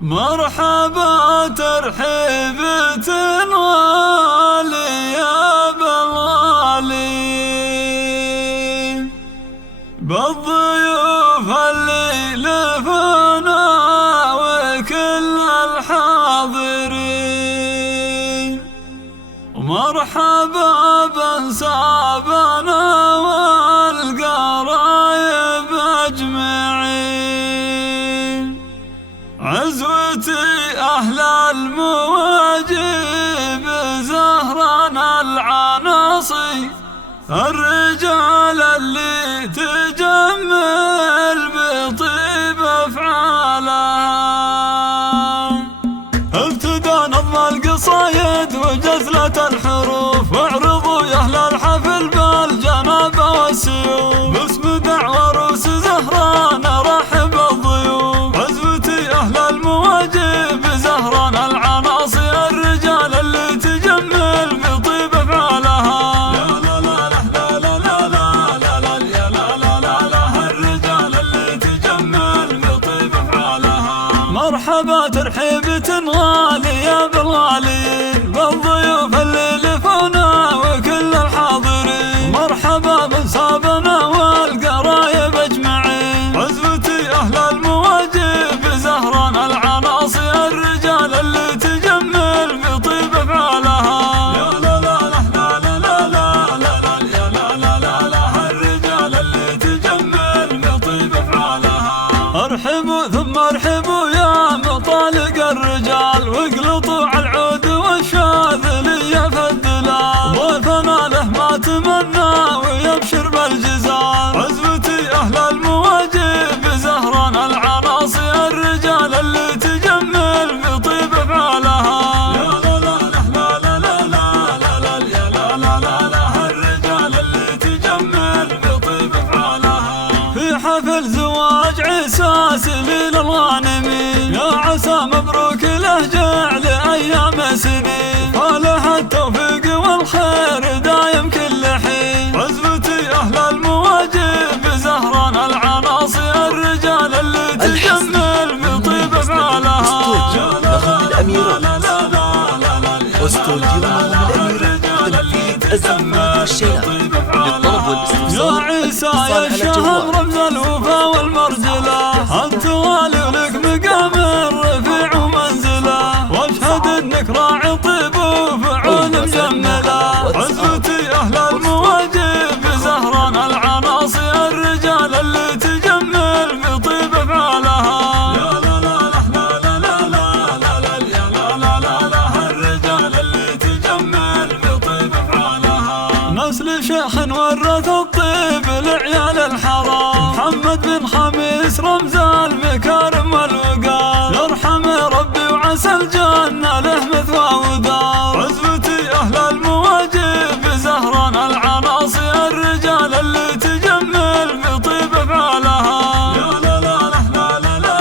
مرحبا ترحيبة والي يا بالغالي بالضيوف اللي لفنا وكل الحاضرين، ومرحبا بانسابنا والقرايب اجمعين. عزوتي أهل المواجب زهرنا العناصي، الرجال اللي تجمل بطيب أفعالها. ابتدى نظم القصايد وجزلة الحروف، واعرضوا يا أهل الحفل بالجنابة والسيوف، باسم دعوى روس زهران رحب الضيوف. عزوتي أهل المواجب زهران العناصي، الرجال اللي تجمل بطيب أفعالها. يا لا لا لا لا لا لا لا يا لا لا لا لا، الرجال اللي تجمل بطيب أفعالها. مرحبا ترحيبة غالية بالغاليين، بالضيوف اللي لفونا وكل الحاضرين، مرحبا بانسابنا والقرايب اجمعين. عزوتي اهل المواجب زهران العناصي، الرجال اللي تجمل بطيب افعالها. يا لا لا لا لا لا لا لا يا لا لا لا لا، الرجال اللي تجمل بطيب افعالها. ارحبوا ثم ارحبوا يا مطالق الرجال، واقلطوا على العود والشاذلية في الدلال، ضيفنا له ما تمنى ويبشر بالجزال. عزوتي اهل المواجب زهران العناصي، الرجال اللي تجمل بطيب افعالها. يا لا لا لا لا لا لا لا يا لا لا لا لا، الرجال اللي تجمل بطيب افعالها. في حفل زواج عيسى سليل الغانمي، يا عسى مبروك له جعل ايام سنين، فله التوفيق والخير دايم كل حين. عزوتي اهل المواجب زهران العناصي، الرجال اللي تجمل بطيب افعالها. نخل الأميرات واستوديو نغم الأميرات تنفيذ الزمات والشيلات. للطلب والاستفسار يا عيسى يا الشهم رمز الوفا والمرجلة، انت والي ولك مقام رفيع ومنزله، واشهد انك راعي طيب وفعول مجمله. عزوتي اهل المواجب زهران العناصي، الرجال اللي تجمل بطيب افعالها. يا لا لا لا لا لا لا لا يا لا لا لا لا، الرجال اللي تجمل بطيب افعالها. نسل شيخ ورث الطيب لعيال الحرام، محمد بن خميس رمز المكارم والوقار، يرحمه ربي وعسى الجنة له مثوى ودار. عزوتي اهل المواجب زهران العناصي، الرجال اللي تجمل بطيب افعالها. يا لا لا لا لا لا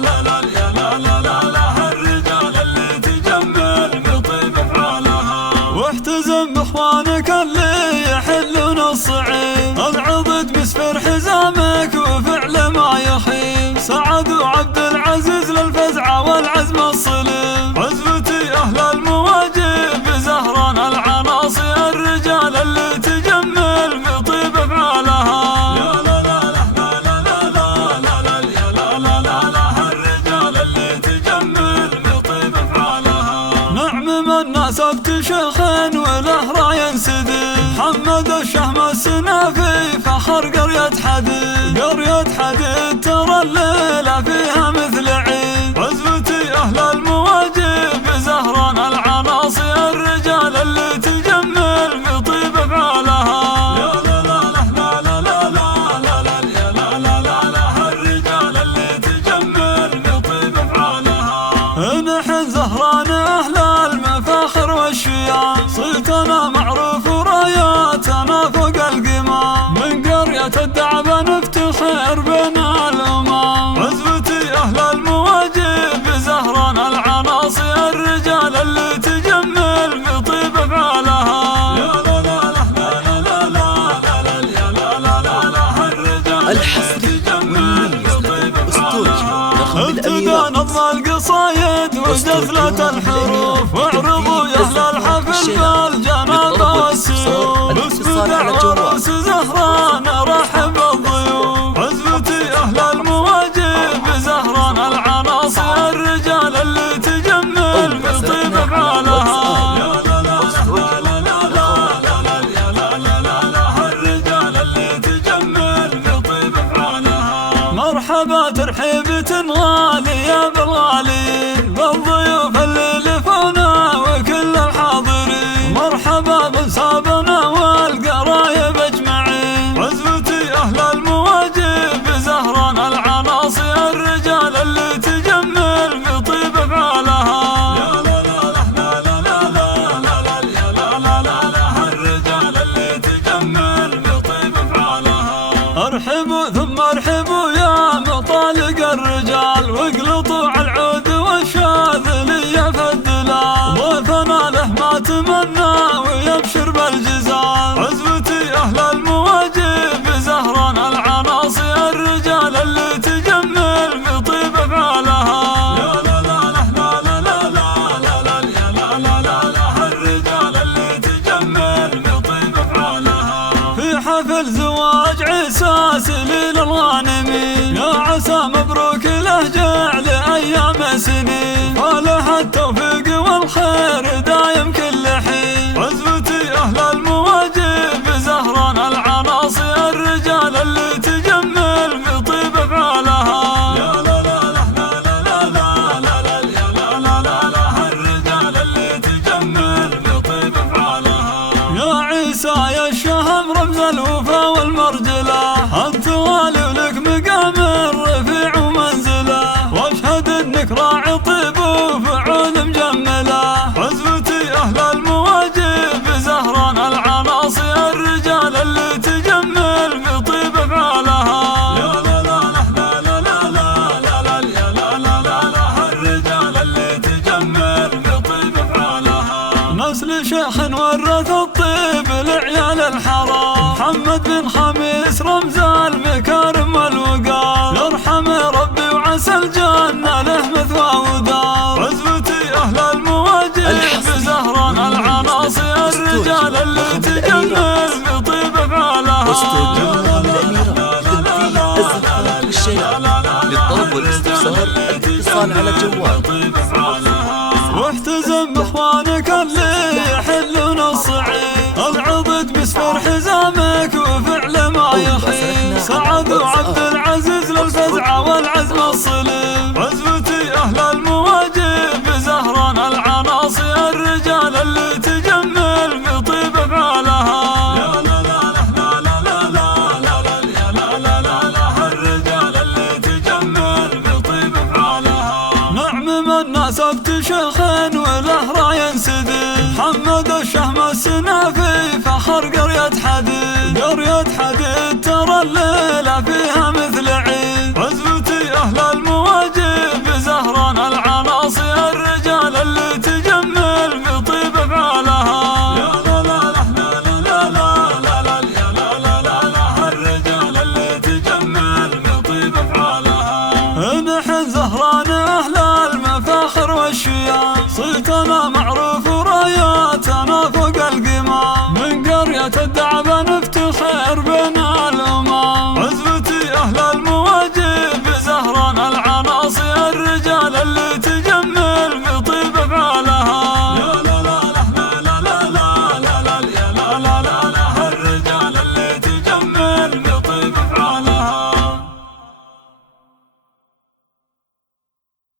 لا لا يا لا لا لا لا، الرجال اللي تجمل بطيب افعالها. واحتزم باخوانك اللي يحلون الصعيد، العضد مسفر حزامك وفعل ما يخيب، سعد وعبد العزيز للفزعة والعزم الصليب. عزوتي اهل المواجب زهران العناصي، الرجال اللي تجمل بطيب افعالها. يا لا لا لا لا لا لا لا يا لا لا لا لا، الرجال اللي تجمل بطيب افعالها. نعم من ناسبت شيخ وله راي سديد، محمد الشهم السنافي فخر قرية حديد، قرية حديد ترى الليلة فيها مثل عيد. عزوتي اهل المواجب زهران العناصي، الرجال اللي تجمل بطيب افعالها. يا لا لا لا لا لا لا لا يا لا لا لا لا، الرجال اللي تجمل بطيب افعالها. نحن زهران اهل المفاخر والشيام، صيتنا معروف وراياتنا فوق القمام، من قرية الدعبة نفتخر بين الأمم. عزوتي أهل المواجب زهران العناصي، الرجال اللي تجمل بطيب أفعالها. يا لا لا لا لا لا لا لا يا لا لا لا لا، الرجال اللي تجمل بطيب أفعالها. والمميز لدى أستوديو نخل الأميرات. القصايد ودخلة الحروف، واعرضوا يا أهل الحفل بالجنابة والسيوف، باسم عروس زهران رحب الضيوف، عزبتي أهل المواجب زهران العناصر الرجال اللي تجمل بطيب أفعالها. مرحبا ترحيبة غالية بالغالين، بالضيوف اللي لفونا وكل الحاضرين، مرحبا بنسابنا والقرايب اجمعين، عزبتي اهل المواجب زهران العناصر الرجال اللي تجمل بطيب افعالها. يا لا لا لا لا لا لا يا لا لا لا الرجال اللي تجمل بطيب افعالها. ارحبوا ثم ارحبوا يا مطالق الرجال، واقلطوا على العود والشاذلية في الدلال، ضيفنا له ما تمنى ويبشر بالجزال، عزبتي أهل المواجب زهران العناصر الرجال اللي تجمل بطيب أفعالها. يا لا لا لا لا لا لا لا يا لا لا لا الرجال اللي تجمل بطيب أفعالها. في حفل زواج عيسى سليل الغانمي، يا عسى مبروك له جعل أيام سنين، وله التوفيق والخير دايم كل حين، عزبتي أهل المواجب زهران العناصر الرجال اللي تجمل بطيب أفعالها. يا لا لا لا لا لا لا يا لا لا لا الرجال اللي تجمل بطيب أفعالها. يا عيسى يا الشهم رمز الوفا والمرجلة، أنت والي ولك مقام رفيع ومنزله، واشهد انك راعي طيب وفعول مجمله، عزبتي اهل المواجب زهران العناصر الرجال اللي تجمل بطيب افعالها. يا لا لا لا لا لا لا لا يا لا لا لا الرجال اللي تجمل بطيب افعالها. نسل شيخ ورث الطيب لعيال الحرام، محمد بن خميس رمز المكارم والوقار، يرحمه ربي وعسى الجنة له مثوى ودار، عزبتي أهل المواجب زهران العناصر الرجال اللي تجمل بطيب أفعالها. للطلب والاستفسار الاتصال على الجوال. واحتزم باخوانك اللي يحلون الصعيد، العضد بسفر حزامك وفعل ما يخيب، سعد وعبد العزيز للفزع والعزم الصليب، عزبتي اهل المواجب زهران العناصر الرجال اللي تجمل بطيب افعالها. يا لا لا لا لا لا لا يا لا لا لا الرجال اللي تجمل بطيب افعالها. نعم الناس شيخ وله راي سديد، محمد الشهم السنافي فخر قرية حديد، قرية حديد ترى الليلة فيها مثل عيد، عزبتي أهل المواجب زهران العناصر الرجال اللي تجمل بطيب أفعالها. يا لا لا لا لا لا لا يا لا لا لا الرجال اللي تجمل بطيب أفعالها. نحن زهران أهل المفاخر والشيام، صيتنا معروف وراياتنا فوق القمام، من قرية الدعبة نفتخر بين الأمم، عزبتي أهل المواجب